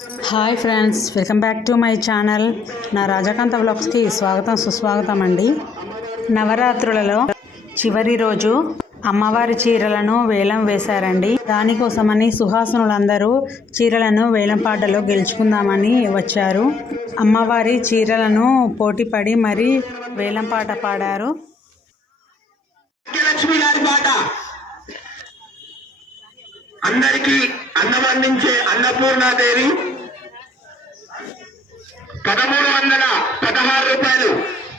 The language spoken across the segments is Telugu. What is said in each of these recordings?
Hi friends, welcome back to my channel. నా రాజకాంత వ్లాగ్స్కి స్వాగతం సుస్వాగతం అండి. నవరాత్రులలో చివరి రోజు అమ్మవారి చీరలను వేలం వేశారండి. దానికోసమని సుహాసనులందరూ చీరలను వేలంపాటలో గెలుచుకుందామని వచ్చారు. అమ్మవారి చీరలను పోటీపడి మరి వేలంపాట పాడారు. అందరికీ అన్నం అందించే అన్నపూర్ణాదేవి 1316 రూపాయలు.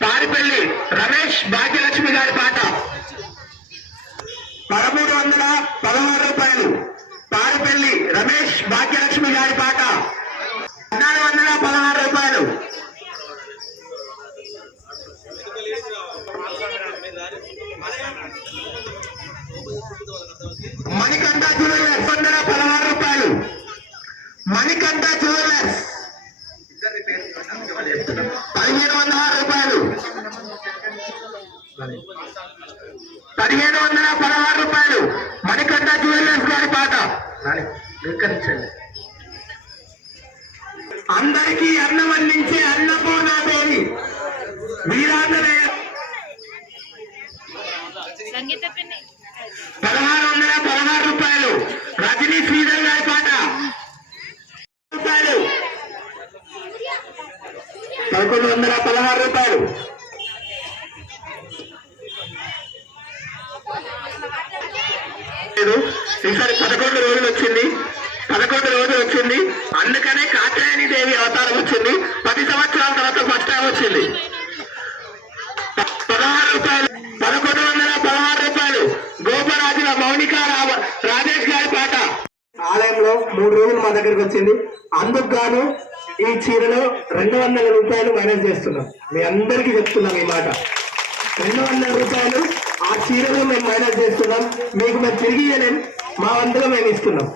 పారిపల్లి రమేష్ భాగ్యలక్ష్మి గారి పాట 1316 రూపాయలు. పారిపల్లి రమేష్ భాగ్యలక్ష్మి గారి పాట 1416 రూపాయలు. మణికంఠ జ్యువెలర్స్ 16 రూపాయలు. మణికంఠ జ్యువెలర్స్ 1716 రూపాయలు. 1716 రూపాయలు. మణికంఠ జ్యువెలర్స్ గారి పాట. అందరికీ అన్నం అందించే అన్నపూర్ణాదేవి వీరాంజనేయ 1616 రూపాయలు. రజనీ శ్రీధర్ గారి పాట రూపాయలు. 1116 రూపాయలు. ఈసారి 11 రోజులు వచ్చింది. 11 రోజులు వచ్చింది. అందుకనే కాత్యాయని దేవి అవతారం వచ్చింది. 10 సంవత్సరాల తర్వాత ఫస్ట్ టైం వచ్చింది. 16 రూపాయలు. 1116 రూపాయలు. గోపరాజుల మౌనిక రాజేష్ గారి పాట. ఆలయంలో 3 రోజులు మా దగ్గరికి వచ్చింది. అందుకు గాను ఈ చీరలో 200 రూపాయలు మైనస్ చేస్తున్నాం. మీ అందరికీ చెప్తున్నాం ఈ మాట. 200 రూపాయలు ఆ చీరలో మేము మైనస్ చేస్తున్నాం. మీకు మేము తిరిగి ఇవ్వలేం. మా వంతుగా మేము ఇస్తున్నాం.